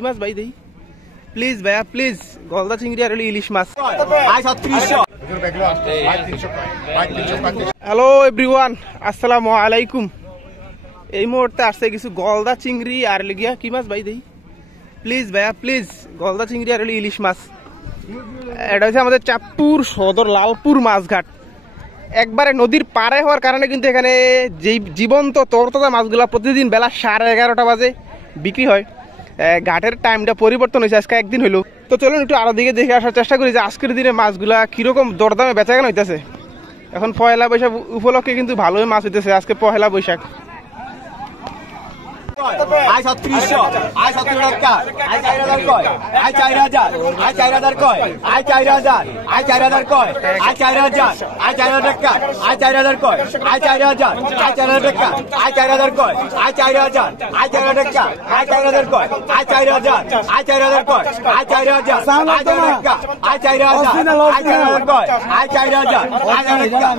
মাছ ভাই দেই প্লিজ ভাইয়া প্লিজ গলদা চিংড়ি আর ইলিশ মাছ। হ্যালো এভরিওয়ান, আসসালামু আলাইকুম। এই মুহূর্তে আসছে কিছু গলদা চিংড়ি আর লিগিয়া কি মাছ ভাই দেই প্লিজ ভাইয়া প্লিজ গলদা চিংড়ি আর ইলিশ মাছ। এটা হচ্ছে আমাদের চাঁদপুর সদর লালপুর মাছঘাট। একবারে নদীর পারে হওয়ার কারণে কিন্তু এখানে যেই জীবন্ত তরতাজা মাছগুলা প্রতিদিন বেলা 11:30 বাজে বিক্রি হয়। ঘাটের টাইমটা পরিবর্তন হয়েছে, আজকে একদিন হইলো। তো চলুন একটু আরো দিকে দেখে আসার চেষ্টা করি যে আজকের দিনে মাছগুলা কিরকম দরদামে বেচা কেন হইতেছে। এখন পয়লা বৈশাখ উপলক্ষে কিন্তু ভালোই মাছ হইতেছে, আজকে পহেলা বৈশাখ। আয় 3700 আয় 17 টাকা আয় 4000 কয় আয় 4000 আয় 4000 কয় আয় 4000 আয় 4000 কয় আয় 4000 আয় 4000 টাকা আয় 4000 কয় আয় 4000 আয় 4000 টাকা আয় 4000 কয় আয় 4000 আয় 4000 টাকা আয় 4000 কয় আয় 4000 আয় 4000 কয় আয় 4000 আয় 4000 টাকা আয় 4000 আয় 4000 কয় আয় 4000 আয় 4000 টাকা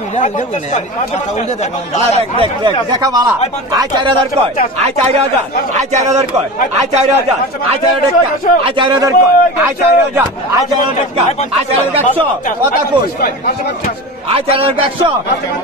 দেখা বালা আয় 4000 কয় আয় 4000 আয় 4000 কয় আয় 4000 আয় 4000 টাকা আয় 4000 কয় আয় 4000 আয় 4000 টাকা আয় 4100 কথা কই আয় 4100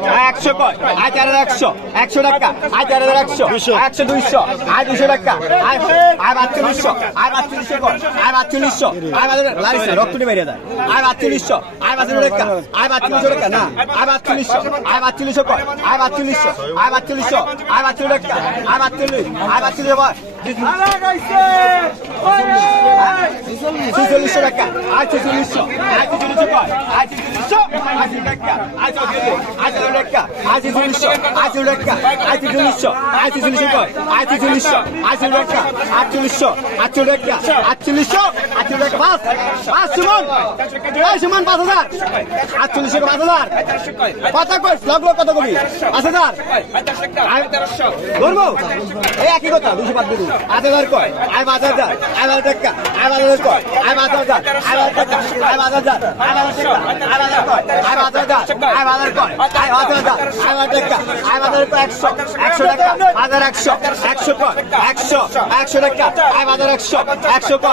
100 কয় আয় 4100 100 টাকা আয় 4100 100 200 আয় 200 টাকা আয় 4200 আয় 4200 কয় আয় 4200 আয় লাইছে রক্তটি বেরিয়ে যায় আয় 4200 আয় 4200 টাকা আয় 4200 টাকা না আয় 4200 আয় 4200 কয় আয় 4200 আয় 4200 আয় 4200 টাকা আয় 42 আয় 4200 কয় আরে গাইছে 4600 টাকা আয় 4600 আয় 4600 কয় আয় 4600 আয় টাকা আয় 4600 আয় টাকা আয় 4600 আয় টাকা আয় 4600 আয় 4600 কয় আয় 4600 আয় টাকা 4800 আয় টাকা 4800 আয় টাকা পাঁচ সুমন এই সুমন 5000 4800 5000 কথা কই লগ লগ কত কবি 5000 আয় 1300 ধরবো এই একই কথা 200 বাদ দেবো 8000 কয় আয় 5000 আয় 5000 টাকা আয় 5000 কয় আয় 5000 আয় 5000 টাকা আয় 5000 আয় 5000 টাকা আয় 5000 কয় আয় 5000 আয় 5000 কয় আয় 5000 আয় 5000 টাকা আয় 5000 কয় 100 100 টাকা 1100 100 কয় 100 100 টাকা আয় 1100 100 কয় আয় 1100 100 কয় আয় 1100 বাজে আয় 50 কয় 50 আয় 50 কয় 50 আয় 50 কয় 50 আয় 5100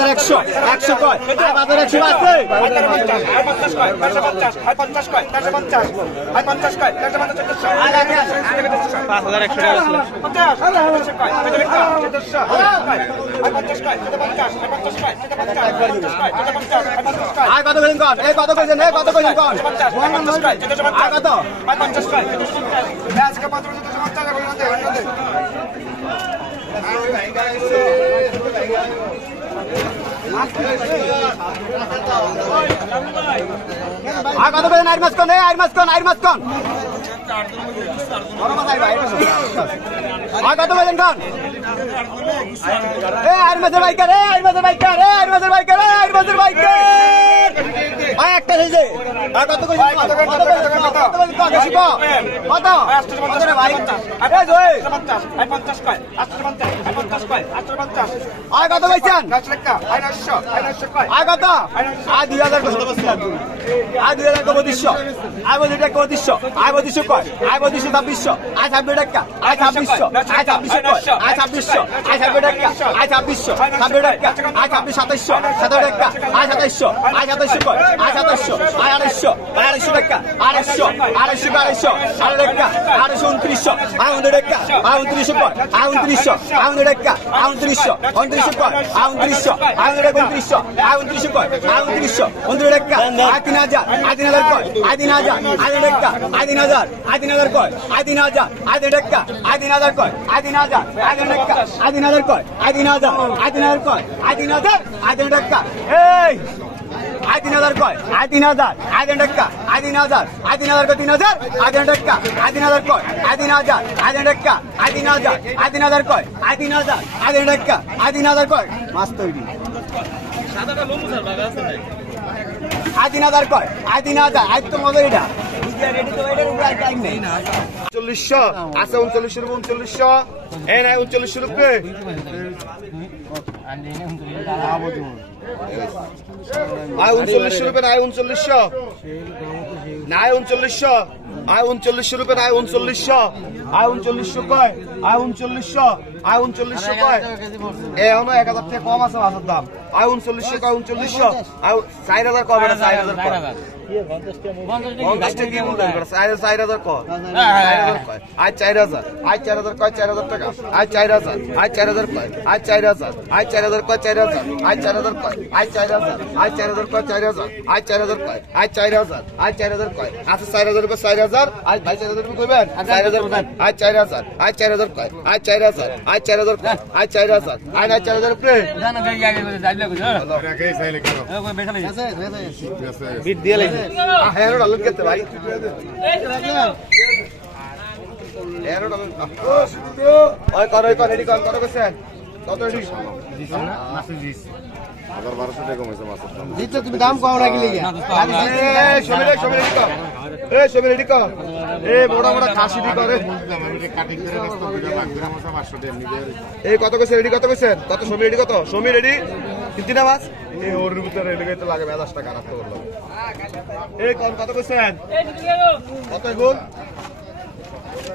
টাকা আছে। 50 কয় 1400 আয় 50 কয় 50 আয় 50 কয় 50 আয় কত কইছেন কোন এই কত কইছেন এই কত কইছেন কোন 50 কয় 50 আয় কত আয় 50 কয় 50 আজকে মাত্র 50 টাকা বলতে আয় কত কইছেন আইর মাছ কোন এই আইর মাছ কোন আইর মাছ কোন আয় কত কইছেন কোন এই আইর মাছের বাইকার এই আইর মাছের বাইকার এই আইর মাছের বাইকার এই আইর মাছের বাইকার আয় একটা হই যে আয় কত কইছেন কত বেশি কো কত কত রে ভাই এই জয় 50 আয় 50 কয় 50 আয় 50 কয় 50 আয় কত কইছেন 10 টাকা আয় 900 কয় আয় কত আয় 2000 কত বসে আয় 2000 কত 2200 আয় 2200 টাকা 2200 আয় 2200 কয় আয় 2200 2600 আয় 26 টাকা আয় 2600 আয় 2600 কয় আয় 2600 আয় 26 টাকা আয় 2600 26 টাকা আয় 26 2700 27 টাকা আয় 2700 আয় 2700 কয় আয় 2700 আয় 2800 আয় 2800 টাকা 2800 2800 আয় টাকা 2800 আয় 2900 টাকা আয় 2900 কয় আয় 2900 আয় 29 টাকা আয় 2900 2900 কয় আয় 2900 আয় 2900 আয় 2900 কয় আয় 2900 29 টাকা আয় 3000 আয় 3000 কয় আয় 3000 আয় টাকা আয় 3000 আয় 3000 কয় আয় 3000 আয় টাকা আয় 3000 কয় আয় 3000 আয় টাকা আয় 3000 কয় আয় 3000 আয় 3000 কয় আয় 3000 আয় টাকা এই আয় 3000 কয় আয় 3000 আয় টাকা আয় 3000 আয় 3000 কয় 3000 আয় টাকা আয় 3000 কয় আয় 3000 আয় টাকা আয় 3000 আয় 3000 কয় আয় 3000 আয় টাকা আয় 3000 কয় মাছ তৈরি সাদাটা লম্বু স্যার বাবা আছে ভাই আয় 3000 কয় আয় 3000 আয় তো মজা এটা রেডি তো এটার উপর আর টাইম নেই 3900 আছে 3900 3900 এই নাই 3900 রুপে আয় 3900 রুপে নাই 3900 নাই 3900 আয় 3900 রুপে নাই 3900 আয় 3900 কয় আয় 3900 আয় 3900 কয় এখন 1000 টাকা কম আছে মাছের দাম আয় 3900 কয় 3900 আয় 4000 কয় বেটা 4000 কয় 50 টাকা কি মূল্য বেটা 4000 কয় 4000 কয় আয় 4000 আয় 4000 কয় 4000 টাকা আয় 4000 আয় 4000 কয় আয় 4000 আয় 4000 কয় 4000 আয় 4000 কয় আয় 4000 আয় 4000 কয় 4000 আয় 4000 কয় আয় 4000 আয় 4000 কয় আছে 4000 কয় 4000 আয় ভাই 4000 কইবেন 4000 কয় আয় 4000 আয় 4000 কয় আয় 4000 আয় 4000 কয় আয় 4000 আয় না 4000 কয় জানা গাই আগে যাইলে কইছো কে চাইলে কেন ওই বেটা নাই বিট দিয়ে লাগে হ্যাঁ ডাল কেতে ভাই এর ডাল ওই কর রেডি কর কইছেন কত রেডি মাসে 1200 টাকা কমাইছে মাছের দাম দিতে তুমি দাম কম রাখলি সবে রেডি কর এ বড় বড় খাসি দি করে কাটিং করে রাস্তা দুইটা ভাগ করে মাছ 500 টাকা নিবে এই কত কইছে রেডি কত কইছেন কত সমি রেডি কত সমি রেডি তিনটা মাছ এই ওর ভিতরে রেডি করতে লাগে মেজাজটা খারাপ তো করলাম এই কোন কত কইছেন কত গুণ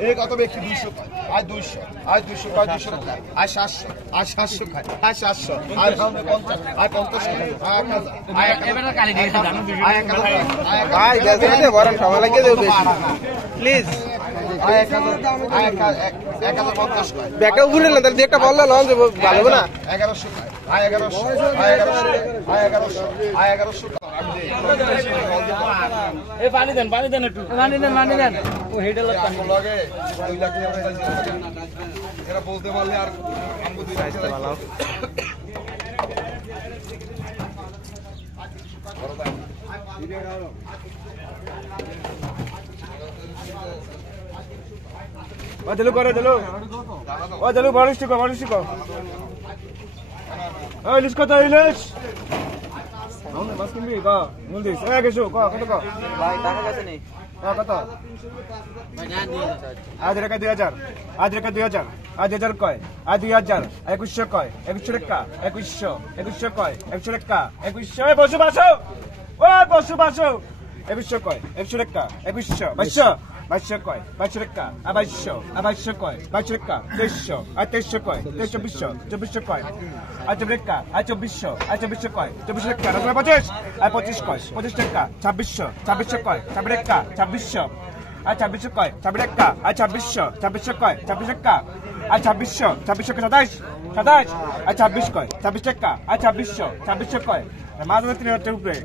এই কত ব্যক্তি 200 কয় আয় 200 আয় 200 কয় 200 টাকা আয় 700 আয় 700 খায় আয় 700 আয় 50 আয় 50 আয় 1000 আয় 1000 এবারে কালি দিয়ে জানো 200 আয় 1000 ভাই দেখতে বড় সময় লাগে দেব বেশি প্লিজ আয় 1000 আয় 1050 কয় ব্যাগটা উপরে না তাহলে একটা বললা লন যাব ভালো হবে না 1100 কয় আয় 1100 আয় 1100 আয় 1100 আয় 1100 এই পানি দেন একটু পানি দেন ও হেডেল পানি লাগে 2 লাখ টাকা এরা বলতে পারলে আর আমগো 2 লাখ টাকা ভালো দিলু করে দিলু ও দিলু বড়িস কো ওই লিস কত ইলিশ আমরা মাছ কিনবি কা মুলদিস এ গেছো কত ভাই টাকা কাছে নেই কত ভাই জান দিয়ে আজ রেখা 2000 আজ রেখা 2000 আজ 1000 কয় আজ 2000 2100 কয় 2100 টাকা 2100 কয় 2100 টাকা 2100 এ বসু বাসো ও বসু বাসো 2100 কয় 2100 টাকা 2100 2200 কয় 2200 টাকা 2200 কয় 2200 টাকা 2300 আর 2300 কয় 2400 কয় আর 2400 টাকা 2400 কয় 2400 টাকা 25 আর 25 কয় 25 টাকা 2600 কয় 26 টাকা 2600 আর 2600 কয় 26 টাকা আর 2600 কয় 26 টাকা আর 2600 কয় 27 আর 26 কয় 26 টাকা আর 2600 কয় মাঝে 3000 টাকা উপরে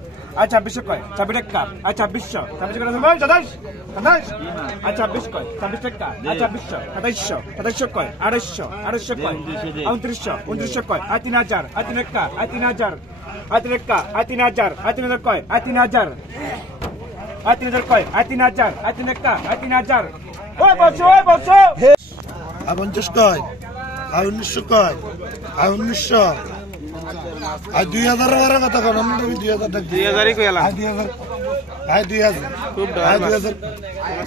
আর 2600 কয় 26 টাকা আর 2600 কয় 27 আর 26 কয় 26 টাকা আর 2700 কয় 2800 কয় 2900 কয় আর 3000 আর 3000 আর 3000 আর 3000 কয় আর 3000 আর 3000 কয় আর 3000 আর 3000 ওই বসো আর 50 কয় আর 1900 কয় আর 1900 আর 2000 এর কথা কোন আমরা 2000 টাকা 2000ই কইলাম আর 2000 আর 2000 খুব আর 2000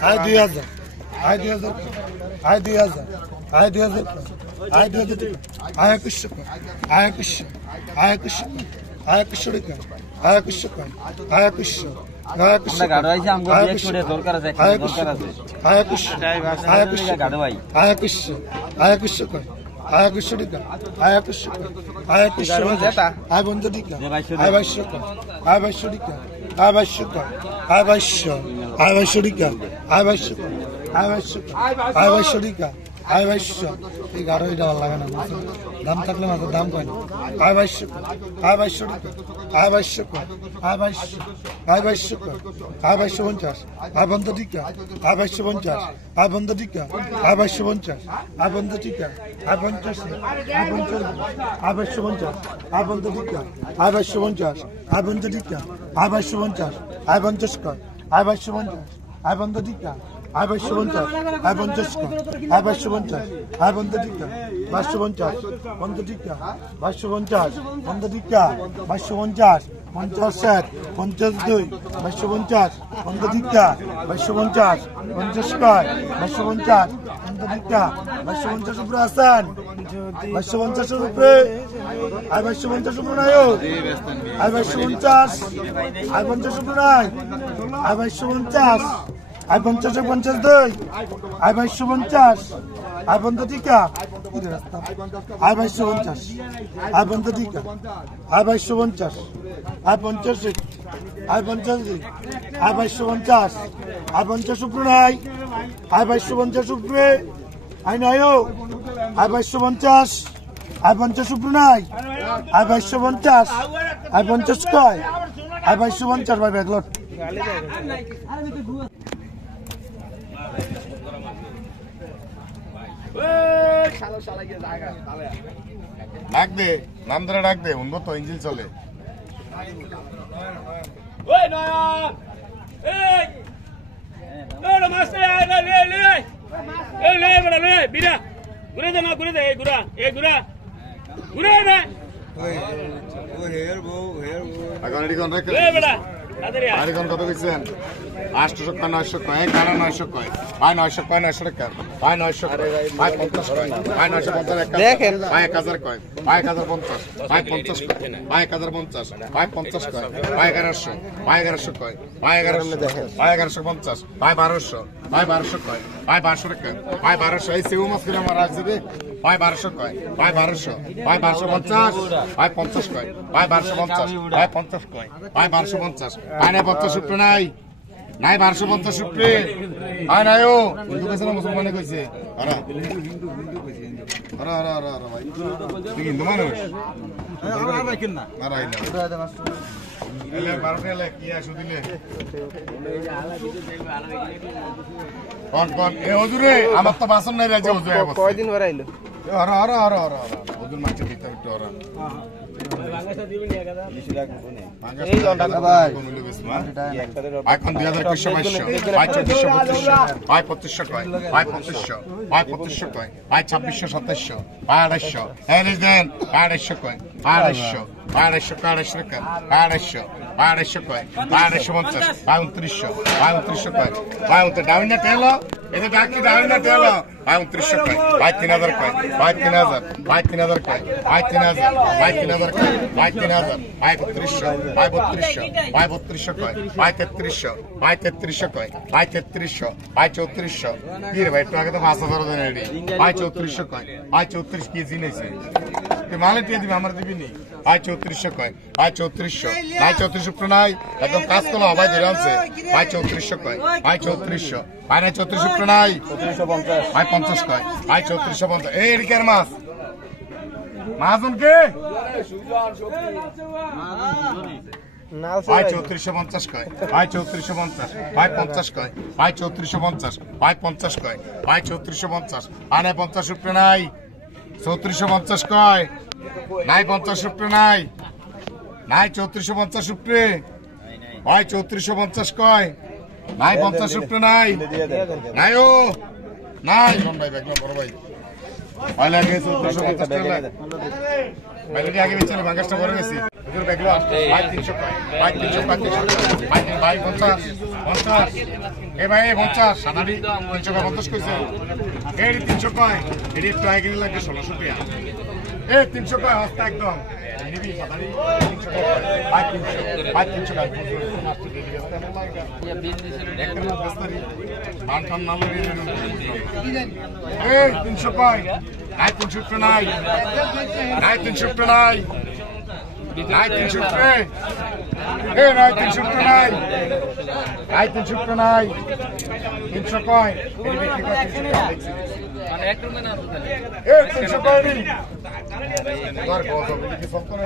আর 2000 আর 2000 আর 2000 আর 2000 আর 2000 আর 2100 আর 2100 আর 2100 আর 2100 টাকা আর 2100 কয় আর 2100 আমরা গাড়ো আইছে আমগো বিয়ে ছড়ে দরকার আছে দরকার আছে আর 2100 আর 2100 গাড়ো ভাই আর 2100 কয় আয় 2100 টাকা আয় 2100 আয় 2100 আয় বন্ধ টাকা আয় 2200 টাকা আয় 2200 টাকা আয় 2200 টাকা আয় 2200 আয় 2200 টাকা আয় 2200 আয় 2200 আয় 2200 টাকা আয় 2200 এই গাড়ো এটা ভালো লাগে না দাম থাকলে মাত্র দাম কয় না আয় 2200 আয় 2200 টাকা আয় 2200 আয় 2200 আয় 2200 আয় 2250 আয় বন্ধ টাকা আয় 2250 আয় বন্ধ টাকা আয় 2250 আয় বন্ধ টাকা আয় 50 আয় 50 আয় 2250 আয় বন্ধ টাকা আয় 2250 আয় বন্ধ টাকা আয় 2250 আয় 50 কর আয় 2250 আয় বন্ধ টাকা আয় 2250 আয় 50 কর আয় 2250 আয় বন্ধ টাকা 2250 বন্ধ টাকা 2250 বন্ধ টাকা 2250 50 52 2250 বন্ধ টাকা 2250 50 কর 2250 বন্ধ টাকা 2250 উপরে আসান 2250 এর উপরে আয় 2250 উপরে নাই আয় 2250 আয় 50 উপরে নাই আয় 2250 আয় 50 52 আয় 2250 আয় বন্ধ টিকা আয় 2250 আয় 50 টিকা আয় 2250 আয় 50 আয় 85 আয় 2250 আয় 50 উপরে নাই আয় 2250 উপরে আয় নয়ও আয় 2250 আয় 50 উপরে নাই আয় 2250 আয় 50 কয় আয় 2250 ভাই ব্যাগলট ডাক দে নাম ধরে ডাক দে উন্নত ইঞ্জিন চলে আরেকজন কত কইছেন 800 900 কয় 900 কয় ভাই 900 কয় 900 টাকা ভাই 900 কয় ভাই 50 কয় ভাই 950 দেখেন ভাই 1000 কয় ভাই 1050 ভাই 50 কয় ভাই 1050 ভাই 50 কয় ভাই 1100 ভাই 1100 কয় ভাই 1100 দেখেন ভাই 1150 ভাই 1200 ভাই 1200 কয় ভাই 1200 টাকা ভাই 1200 এই সেউ মাছ কিলো মারা আছে রে ভাই 1200 কয় ভাই 1200 ভাই 1250 ভাই 50 কয় ভাই 1250 ভাই 50 কয় ভাই 1250 ভাই 50 উপরে নাই নাই 1250 উপরে ভাই নাইও হিন্দু কইছে না মুসলমানে কইছে আরা আরা আরা আরা আরা ভাই তুই হিন্দু মানুষ আরা ভাই কেন না আরা ইলা এলে 12 এলে কি আসু দিলে কোন এ হুজুরে আমার তো বাসন নাই রাজে হুজুরে কয়দিন বাড়াইলো আরা আরা আরা আরা হুজুর মাছ দিতে একটু আরা এই লন্ডা ভাই এখন 2021 ভাই 2425 ভাই 2500 কয় ভাই 2500 ভাই 2500 কয় ভাই 2600 2700 ভাই 2800 এই দেন 2800 কয় 2800 2800 টাকা 2800 2800 কয় 2850 ভাই 2900 ভাই 2900 কয় ভাই ডাউন না টেলো এতে ডাকি ডাউন না টেলো ভাই 2900 কয় ভাই 3000 কয় ভাই 3000 ভাই 3000 কয় ভাই 3000 ভাই 3000 কয় ভাই 3000 ভাই 3200 ভাই 3200 ভাই 3200 কয় ভাই 3300 ভাই 3300 কয় ভাই 3300 ভাই 3400 কি রে ভাই একটু আগে তো 5000 দেন রেডি ভাই 3400 কয় ভাই 34 কেজি নেছে তুই মালে টিয়ে দিবি আমার দিবি নি ভাই 3400 কয় ভাই 3400 ভাই 3400 প্রণাই একদম কাজ করলো ভাই ধরে আনছে ভাই 3400 কয় ভাই 3400 ভাই 3400 প্রণাই 3450 ভাই 50 কয় ভাই 3450 এই এরিকার মাছ মাছন কে ভাই 3450 কয় ভাই 3450 ভাই 50 কয় ভাই 3450 ভাই 50 কয় ভাই 3450 আনে 50 রুপে নাই 3450 কয় নাই 50 রুপে নাই নাই 3450 রুপে ভাই 3450 কয় নাই 50 রুপে নাই নাই ও নাই কোন ভাই ব্যাগ না বড় ভাই ভাই লাগে 3450 টাকা মেলোডি আগে বিচলে বাঙ্গাসটা করে গেছি হুজুর ব্যাগলো ভাই 300 কয় ভাই 350 ভাই 50 এ ভাই 50 সাদারি 350 কইছে এই 300 কয় এর একটু আগে লাগে 1600 টাকা এই 300 কয় হস্তা একদম নিবি সাদারি 300 কয় ভাই 300 ভাই 300 কয় নাই 300 নাই নাই 300 নাই নাই 300 এ নাই 300 নাই নাই 300 নাই 300 কয় এর বিক্রি করে 300 মানে এক রুমে না এ 300 কয় নি তোর কত বলি কি সব করে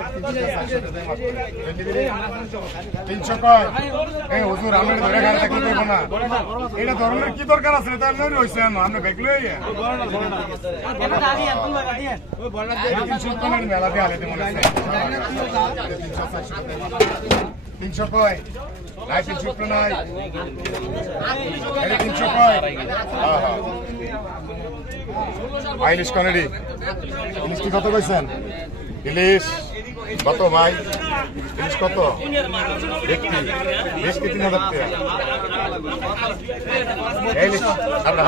300 কয় এই হুজুর আমরা ধরে গাড়ি দেখতে দেব না এটা ধরনের কি দরকার আছে তার নই হইছে আমরা বেগলই এটা দাঁড়ি আর তুই লাগা দিয়ে ওই বড় দিয়ে 300 কয় মেলা দিয়ে আলে মনে আছে 300 কয় নাই 300 নাই এটা 300 কয় আইলিশ কনেডি মিষ্টি কত কইছেন ইলিশ কত ভাই? ইলিশ কত? দেখি বেশ কি 3000 টাকা। এই ইলিশ আমরা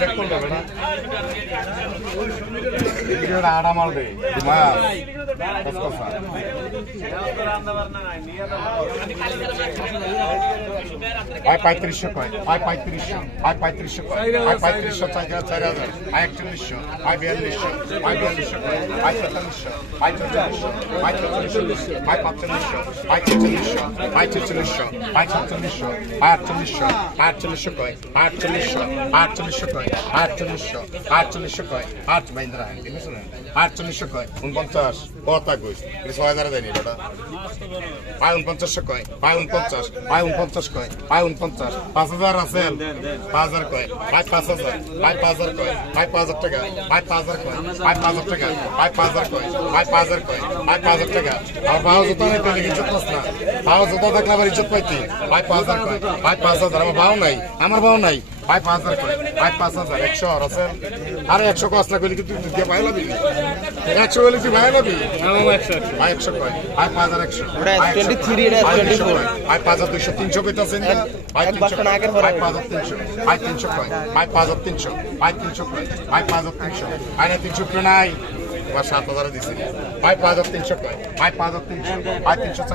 দেখ কোন যাবে না এটা আড়া মাল দে মাছ কসকসা আয় 3500 কয় আয় 3500 আয় 3500 কয় আয় 3500 4000 আয় 4100 আয় 4200 আয় 4200 কয় আয় 4300 আয় 4400 আয় 4400 আয় 4500 আয় 4600 আয় 4600 আয় 4700 আয় 4800 আয় 4800 কয় আয় 4800 আয় 4800 কয় আয় 4800 আয় 4800 কয় আট বাইন্দরা আনলি শুনেন 4800 কয় 49 কত কইছ 6000 দেনি বেটা আয় 4900 কয় আয় 49 আয় 49 কয় আয় 49 5000 আছে 5000 কয় আয় 5000 আয় 5000 কয় আয় 5000 টাকা আয় 5000 কয় আয় 5000 টাকা আয় 5000 কয় আয় 5000 কয় আয় 5000 টাকা আর বাও জুতা নাই তো লিখে ইজ্জত না বাও জুতা থাকলে আবার ইজ্জত পাইতি আয় 5000 কয় আয় 5000 আমার বাও নাই আমার বাও নাই আয় 5000 কয় আয় 5000 100 আছে আরে 100 কষ্ট না কইলি কি তুই দিয়ে ভাই লাবি 100 হইলে তুই ভাই লাবি 100 আয় 100 কয় আয় 5100 ওটা 23 এটা 24 আয় 5200 300 কইতাছেন না আয় 300 আয় 5300 আয় 300 কয় আয় 5300 আয় 300 কয় আয় 5300 আয় না 300 কয় নাই বা 7000 দিছি আয় 5300 কয় আয় 5300 আয় 300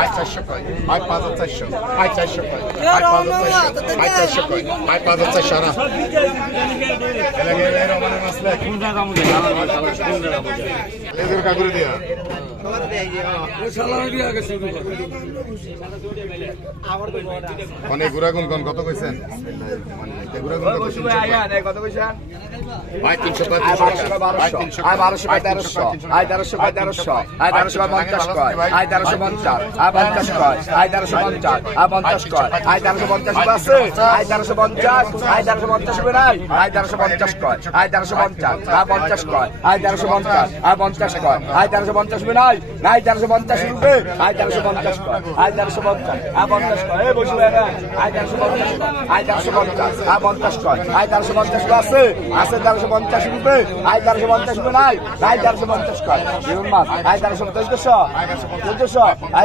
আয় 400 কয় আয় 5400 আয় 400 কয় আয় 5400 আয় 400 কয় আয় 5400 না এলাকে এর মানে মাসলে কোন জায়গা মুগে কোন জায়গা মুগে এদের কাগরে দিয়া মানে গুড়াগুন কোন কত কইছেন গুড়াগুন কত কইছেন আয় 300 আয় 1200 আয় 1300 আয় 1300 আয় 1300 আয় 1350 কয় আয় 1350 আয় 50 কয় আয় 1350 আয় 50 কয় আয় 1350 আছে আয় 1350 আয় 1350 বেরাই আয় 1350 কয় আয় 1350 আয় 50 কয় আয় 1350 আয় 50 কয় আয় 1350 বেরাই নাই 1350 রুপে আয় 1350 কয় আয় 1350 আয় 50 কয় এই বসে না আয় 1350 আয় 1350 আয় 50 কয় আয় 1350 আছে আছে 1350 রুপে আয় 1350 বেরাই নাই 1350 কয় জীবন মাছ আয় 1350 আয়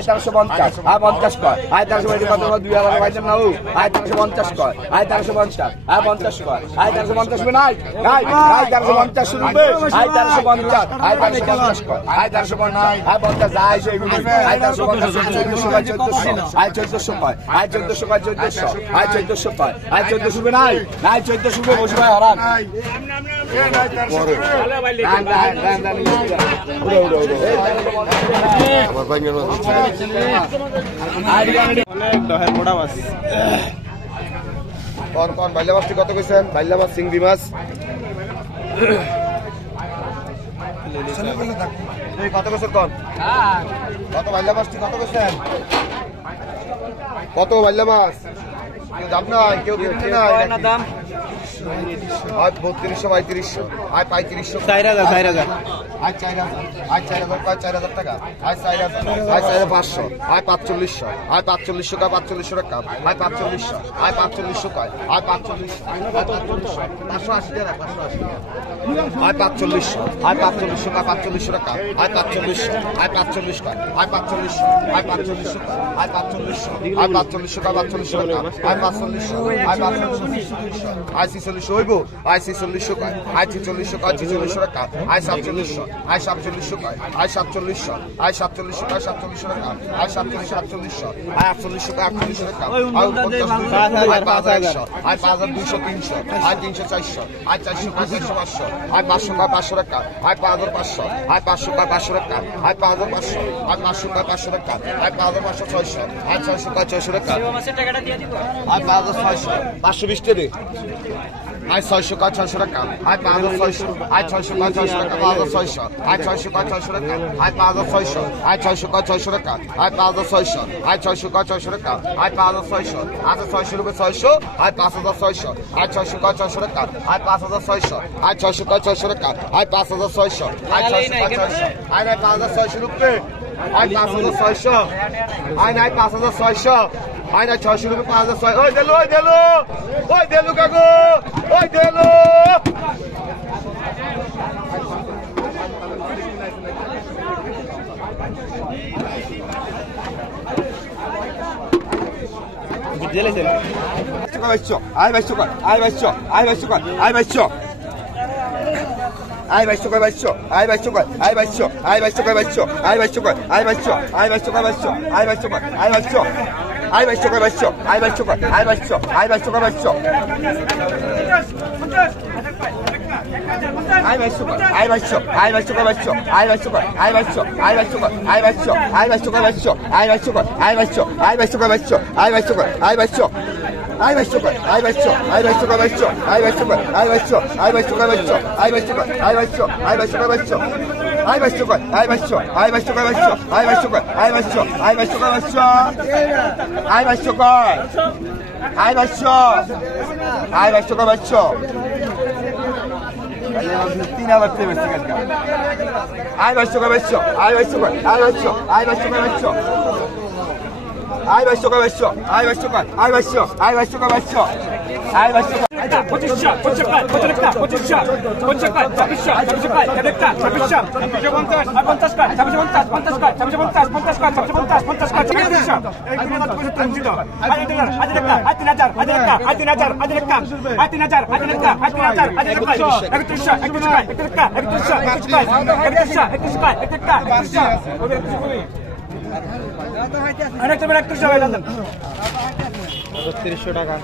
1350 আয় 50 কয় আয় 1350 কত 2000 বাইজান নাও আয় 1350 কয় আয় 1350 আয় 50 কয় আয় 1350 বেরাই নাই নাই 1350 রুপে আয় 1350 আয় 1350 কয় আয় 1350 আয় 50 যায় সেগুলো আয় 1350 আয় 1400 কয় আয় 1400 কয় 1400 আয় 1400 কয় আয় 1400 বেরাই নাই 1400 বে বসে ভাই হরান আমার ভাই নিয়ে অনেক দহের মোড়া মাছ কোন কোন বাইলা মাছটি কত কইছেন বাইলা মাছ চিংড়ি মাছ এই কত কইছেন কোন কত বাইলা মাছটি কত কইছেন কত বাইলা মাছ কেউ দাম না কেউ কিনতে না দাম আয় 3200 3500 আয় 3500 4000 আয় 4000 আয় 4000 কয় 4000 টাকা আয় 4000 আয় 4500 আয় 4500 আয় 4500 কা 4500 টাকা আয় 4500 আয় 4500 কয় আয় 4500 আয় 580 টাকা 580 আয় 4500 আয় 4500 কা 4500 টাকা আয় 4500 আয় 45 কয় আয় 4500 আয় 4500 আয় 4500 আয় 4500 কা 4500 টাকা আয় 4500 আয় 4500 আয় 46 হইব আয় 46 কয় আয় 46 কয় 46 টাকা আয় 47 আয় 47 কয় আয় 47 আয় 47 কয় 47 টাকা আয় 47 আয় 48 কয় 48 টাকা আয় 50 আয় 5200 300 আয় 300 400 আয় 400 কয় 500 আয় 500 কয় 500 টাকা আয় 5500 আয় 500 কয় 500 টাকা আয় 5500 আয় 500 কয় 500 টাকা আয় 5500 600 আয় 600 কয় 600 টাকা টাকাটা দিয়ে দিব আয় 5600 520 টাকা আয় 600 কয় 600 টাকা আয় 5600 আয় 600 কয় 600 টাকা 5600 আয় 600 কয় 600 টাকা আয় 5600 আয় 600 কয় 600 টাকা আয় 5600 আয় 600 কয় 600 টাকা আয় 5600 আচ্ছা 600 রুপে 600 আয় 5600 আয় 600 কয় 600 টাকা আয় 5600 আয় 600 কয় 600 টাকা আয় 5600 আয় 600 কয় 600 আয় 5600 রুপে আয় 5600 আয় নাই 5600 আয় না 600 রুপে 5600 ওই দেলু কাকু ওই দেলু বুঝলেন আয় 2200 কর আয় 2200 আয় 2200 কর আয় 2200 আয় 2200 কর 2200 আয় 2200 কর আয় 2200 আয় 2200 কর 2200 আয় 2200 কর আয় 2200 আয় 2200 কর 2200 আয় 2200 কর আয় 2200 আয় 2200 কর 2200 আয় 2200 কর আয় 2200 আয় 2200 কর 2200 আয় 2200 কর আয় 2200 আয় 2200 কর 2200 আয় 2200 কর আয় 2200 আয় 2200 কর আয় 2200 আয় 2200 কর 2200 আয় 2200 কর আয় 2200 আয় 2200 কর 2200 আয় 2200 কর আয় 2200 আয় 2200 কর আয় 2200 আয় 2200 কর 2200 আয় 2200 কর আয় 2200 আয় 2200 কর 2200 আয় 2200 কর আয় 2200 আয় 2200 কর 2200 আয় 2200 কর আয় 2200 আয় 2200 কর 2200 আয় 2200 কর আয় 2200 আয় 2200 কর 2200 আয় 2200 কর আয় 2200 আয় 2200 কর 2200 3,000 টাকা বেশি কাটকা আয় 2200 কর 2200 আয় 2200 কর আয় 2200 আয় 2200 কর 2200 আয় 2200 কর 2200 আয় 2200 কর আয় 2200 আয় 2200 কর 2200 আয় 2200 টাকা